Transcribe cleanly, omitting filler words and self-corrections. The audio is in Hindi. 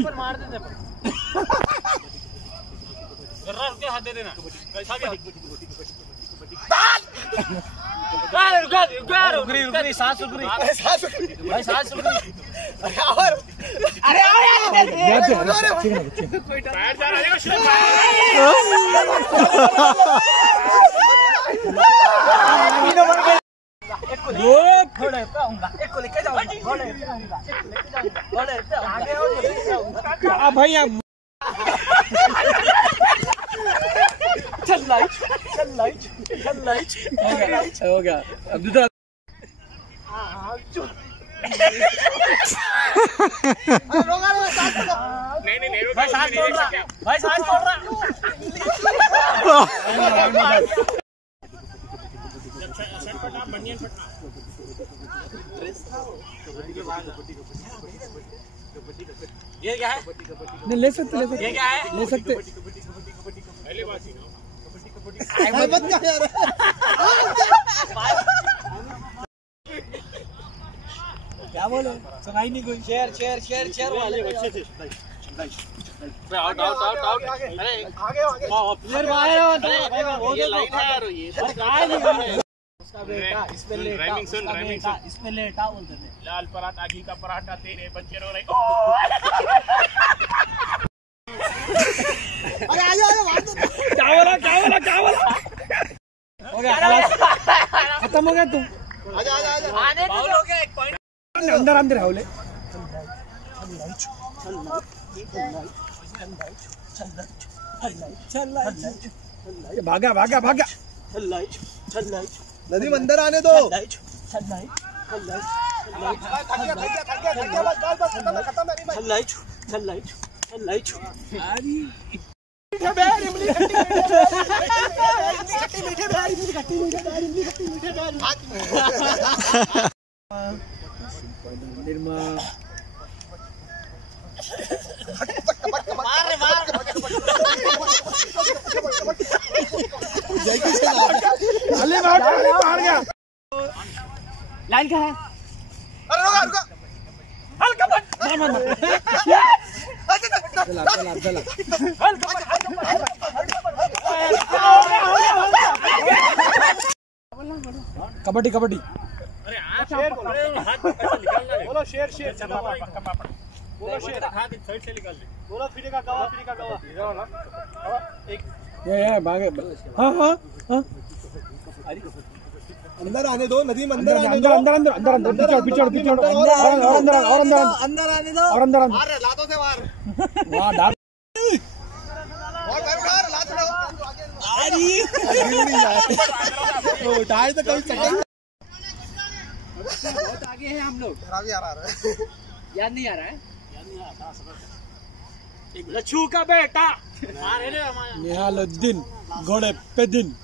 पर मार देते जरा उसके हाथ दे देना कैसा भी रुक सांस रुक रही भाई सांस रुक रही अरे कोई टायर जा रहा है दो घोड़े पे आऊंगा एक को लेके जाऊंगा घोड़े पे आऊंगा एक को लेके जाऊंगा घोड़े पे आगे और लेके जाऊंगा आ भाई आप चल लाइट हो गया अब दूसरा हां नहीं भाई सांस छोड़ रहा शर्ट फटा बनियान फटा ये क्या है नहीं ले सकते ये क्या है ले सकते पहले बात ही क्या बोले सुनाई नहीं कोई शेयर वाले बच्चे थे आउट अरे आगे प्लेयर बाहर ये लाइन है यार ये उसका बेटा इस पे लेटा इस पे लेटा बोलते थे लाल पराठा घी का पराठा तेरे बच्चे रो रहे अरे आ क्या बोला हो गया खत्म हो गया तुम आजा आने दो हो गया एक पॉइंट अंदर राहुल भागा नदीम अंदर आने दो लाइन क्या है अरे रुको हल्का चला कबड्डी अरे शेर हाथ कैसे निकालना है बोलो शेर बोलो शेर हाथ साइड से निकाल ले बोलो फिरे का गवा एक ये भागे हाँ अंदर आने दो नदीम अंदर आने दो अंदर पिछड़ अंदर मार लातों से मार वाह डाल और उठा लात तो उठाए तो कभी सेकंड बहुत आगे हैं हम लोग खराबी आ रहा है याद नहीं आ रहा है एक लच्छू का बेटा निहालुद्दीन घोड़े पे दिन